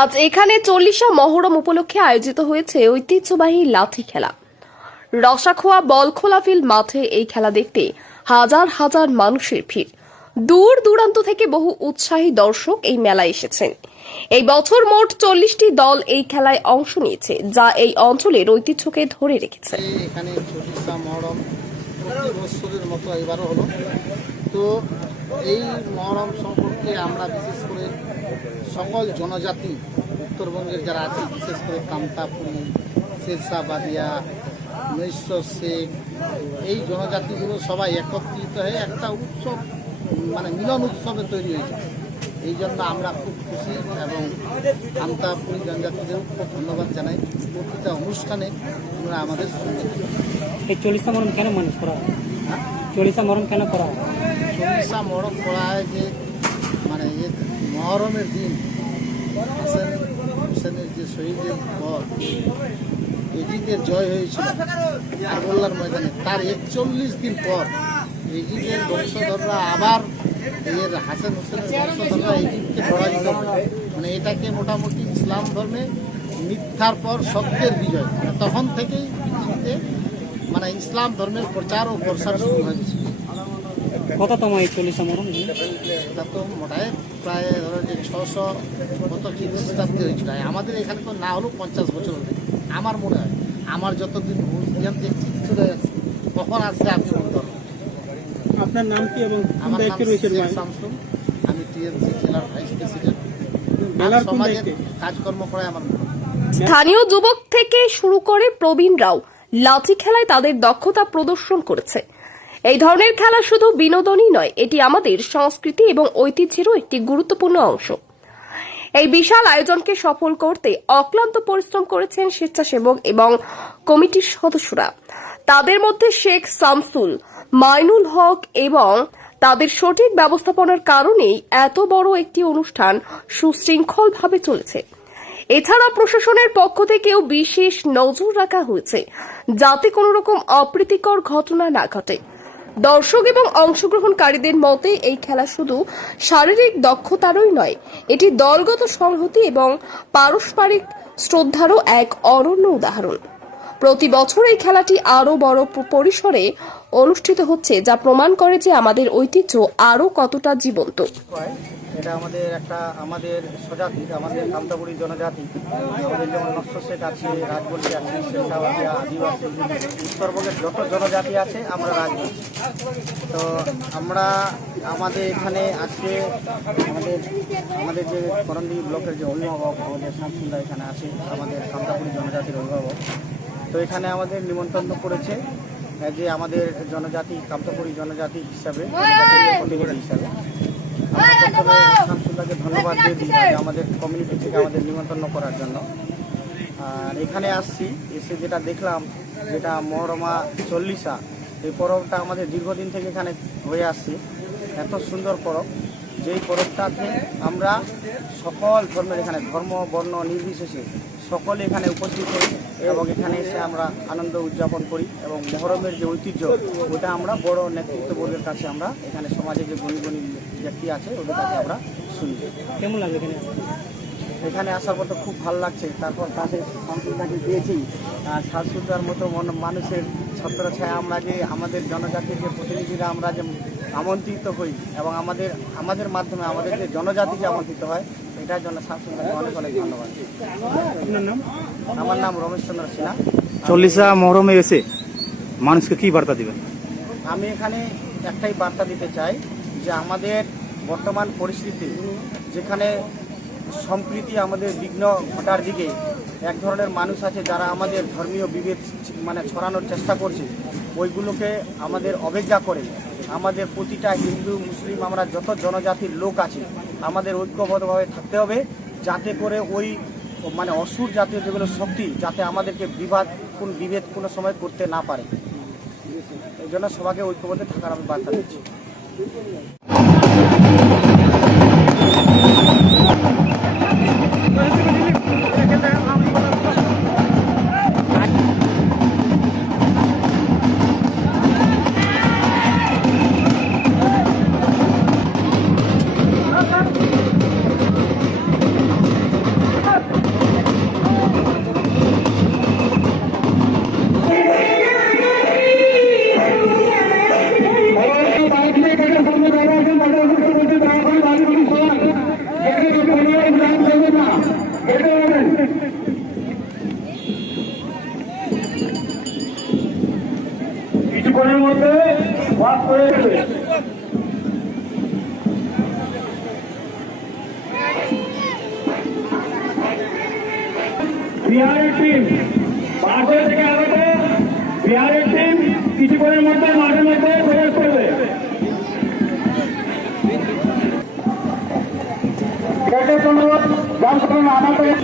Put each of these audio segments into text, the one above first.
আজ এখানে 40 মহরম উপলক্ষে আয়োজিত হয়েছে ঐতিহ্যবাহী লাঠি খেলা। রসাখোয়া বলখোলাফিল মাঠে এই খেলা দেখতে হাজার হাজার মানুষের ভিড়। দূর দূরান্ত থেকে বহু উৎসাহী দর্শক এই মেলায় এসেছেন। এই বছর মোট 40টি দল এই খেলায় অংশ নিয়েছে, যা এই অঞ্চলের ঐতিহ্যকে ধরে রেখেছে। এখানে 40 মহরম প্রতি বছরের মতো এবারও হলো। তো এই মহরম সম্পর্কে আমরা বিশেষ করে সকল জনজাতি উত্তরবঙ্গের যারা আছে, বিশেষ করে কামতাপুরি, শেরশাহ বাদিয়া, নৈশ শেখ, এই জনজাতিগুলো সবাই একত্রিত হয়ে একটা উৎসব মানে মিলন উৎসবে তৈরি হয়েছে। এই জন্য আমরা খুব খুশি এবং কামতাপুরি জনজাতিদেরও খুব ধন্যবাদ জানাই। প্রতিটা অনুষ্ঠানে আমরা আমাদের সঙ্গে এই 40 মহরম কেন মানুষ করা হয়? 40 মহরম কেন করা হয়? 40 মহরম করা হয় যে মানে মহরমের দিন হাসান হোসেনের যে শহীদের পর এজিদের জয় হয়েছিল কারবালার ময়দানে, তার 41 দিন পর এজিদের বংশধররা আবার এর হাসান হোসেনের বংশধররা এজিদকে পরাজিত করে। মানে এটাকে মোটামুটি ইসলাম ধর্মে মিথ্যার পর সত্যের বিজয়। মানে তখন থেকেই পৃথিবীতে মানে ইসলাম ধর্মের প্রচার ও প্রসার শুরু হয়েছে। কততম এই 40 মহরম? এটা তো মোটায় প্রায় ধরো যে 600 কত খ্রিস্টাব্দে হয়েছিল। আমাদের এখানে তো না হলেও 50 বছর হবে আমার মনে হয়। আমার যতদিন জ্ঞান দেখছি কখন আসছে আমি বলতে পারবো। আপনার নাম কি এবং আমার নাম শেখ শামসুল, আমি টিএমসি জেলার ভাইস প্রেসিডেন্ট। সমাজের কাজকর্ম করায় আমার মনে হয়। স্থানীয় যুবক থেকে শুরু করে প্রবীণরাও লাঠি খেলায় তাদের দক্ষতা প্রদর্শন করেছে। এই ধরনের খেলা শুধু বিনোদনই নয়, এটি আমাদের সংস্কৃতি এবং ঐতিহ্যেরও একটি গুরুত্বপূর্ণ অংশ। এই বিশাল আয়োজনকে সফল করতে অক্লান্ত পরিশ্রম করেছেন স্বেচ্ছাসেবক এবং কমিটির সদস্যরা। তাদের মধ্যে শেখ শামসুল, মাইনুল হক এবং তাদের সঠিক ব্যবস্থাপনার কারণেই এত বড় একটি অনুষ্ঠান সুশৃঙ্খলভাবে চলেছে। এছাড়া প্রশাসনের পক্ষ থেকেও বিশেষ নজর রাখা হয়েছে যাতে কোনো রকম অপ্রীতিকর ঘটনা না ঘটে। দর্শক এবং অংশগ্রহণকারীদের মতে এই খেলা শুধু শারীরিক দক্ষতারই নয়, এটি দলগত সংহতি এবং পারস্পরিক শ্রদ্ধারও এক অনন্য উদাহরণ। প্রতি বছর এই খেলাটি আরও বড় পরিসরে অনুষ্ঠিত হচ্ছে, যা প্রমাণ করে যে আমাদের ঐতিহ্য আরও কতটা জীবন্ত। এটা আমাদের স্বজাতি, আমাদের কামতাপুরি জনজাতি। আমাদের যেমন নকশ শেখ আছে, রাজবংশী আছে, শেরশাহ, আদিবাসী, উত্তরবঙ্গের যত জনজাতি আছে আমরা রাজবংশী। তো আমরা আমাদের এখানে আজকে আমাদের যে করণদিঘি ব্লকের যে অভিভাবক আমাদের শামসুল্লাহ এখানে আছে, আমাদের কামতাপুরি জনজাতির অভিভাবক। তো এখানে আমাদের নিমন্ত্রণ করেছে যে আমাদের জনজাতি কামতাপুরি জনজাতি হিসাবে, প্রতিনিধি হিসাবে শামসুল্লাহকে ধন্যবাদ দিয়ে দিই আমাদের কমিউনিটি থেকে আমাদের নিমন্ত্রণ করার জন্য। আর এখানে আসছি, এসে যেটা দেখলাম, যেটা মহরমা 40 এই পরবটা আমাদের দীর্ঘদিন থেকে এখানে হয়ে আসছে। এত সুন্দর পরব, যেই পরবটাতে আমরা সকল ধর্মের, এখানে ধর্ম বর্ণ নির্বিশেষে সকলে এখানে উপস্থিত হই এবং এখানে এসে আমরা আনন্দ উদযাপন করি এবং মহরমের যে ঐতিহ্য ওটা আমরা বড় নেতৃত্ববর্গের কাছে আমরা এখানে সমাজে যে গণী গণী ব্যক্তি আছে ওদের কাছে আমরা শুনি। কেমন লাগে এখানে আসার পর তো খুব ভালো লাগছে। তারপর তাকে শামসুল্লাহকে দিয়েছি, আর শামসুল্লাহর মতো মানুষের ছত্রছায়া আমরা যে আমাদের জনজাতির যে প্রতিনিধিরা আমরা যে আমন্ত্রিত হই এবং আমাদের মাধ্যমে আমাদের যে জনজাতি যে আমন্ত্রিত হয়, এটার জন্য শামসুল্লাহকে অনেক অনেক ধন্যবাদ। আপনার নাম? আমার নাম রমেশ চন্দ্র সিনহা। 40 মহরমে এসে মানুষকে কি বার্তা দিবেন? আমি এখানে একটাই বার্তা দিতে চাই যে আমাদের বর্তমান পরিস্থিতি, যেখানে সম্প্রীতি আমাদের বিঘ্ন ঘটার দিকে এক ধরনের মানুষ আছে যারা আমাদের ধর্মীয় বিভেদ মানে ছড়ানোর চেষ্টা করছে, ওইগুলোকে আমাদের অবজ্ঞা করে আমাদের প্রতিটা হিন্দু মুসলিম আমরা যত জনজাতির লোক আছে আমাদের ঐক্যবদ্ধভাবে থাকতে হবে, যাতে করে ওই মানে অসুর জাতীয় যেগুলো শক্তি যাতে আমাদেরকে বিভেদ কোনো সময় করতে না পারে। এই জন্য সবাইকে ঐক্যবদ্ধ থাকার আমি বার্তা দিচ্ছি। কিছুক্ষণের মধ্যে ওয়াক করে দেবে। বিহারের টিম বারোটা থেকে আগত বিহারের টিম কিছুক্ষণের মধ্যে মাঠের মধ্যে প্রবেশ করবে। ধন্যবাদ আমাদের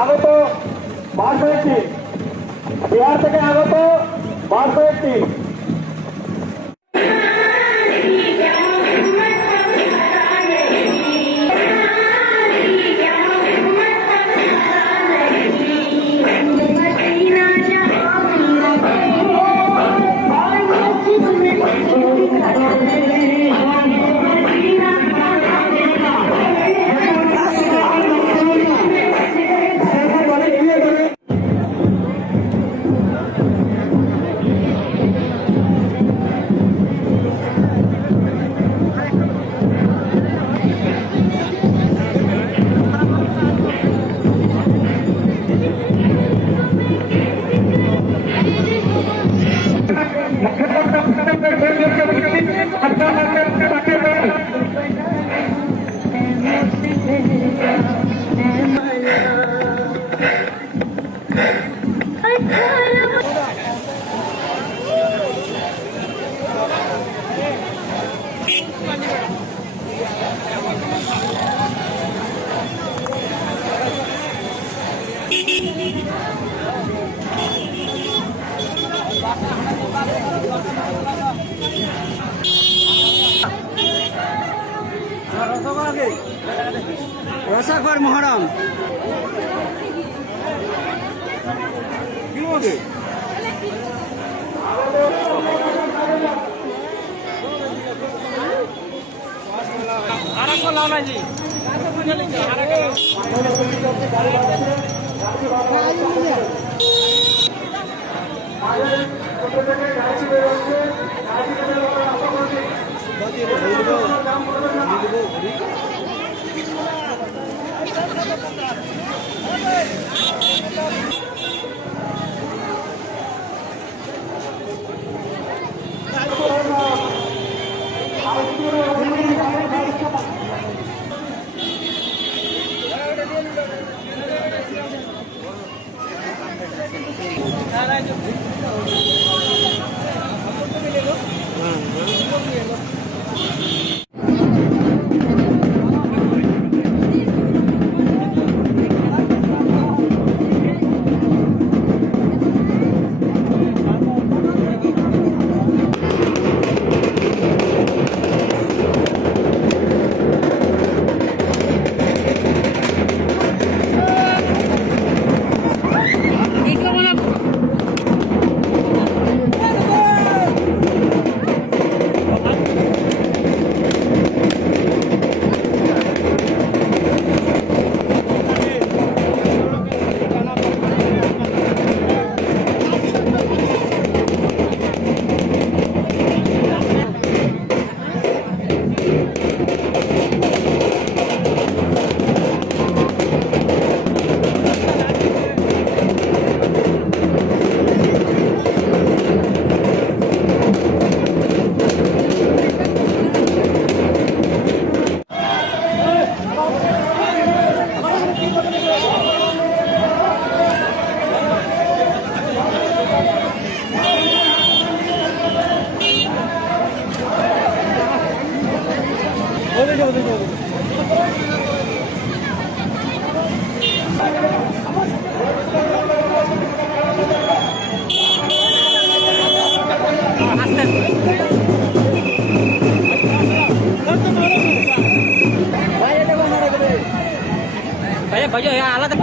আগত 12 বিহার থেকে আগত 12 রসাখর মহরম ভাইয়া ভাইয়া আলাদা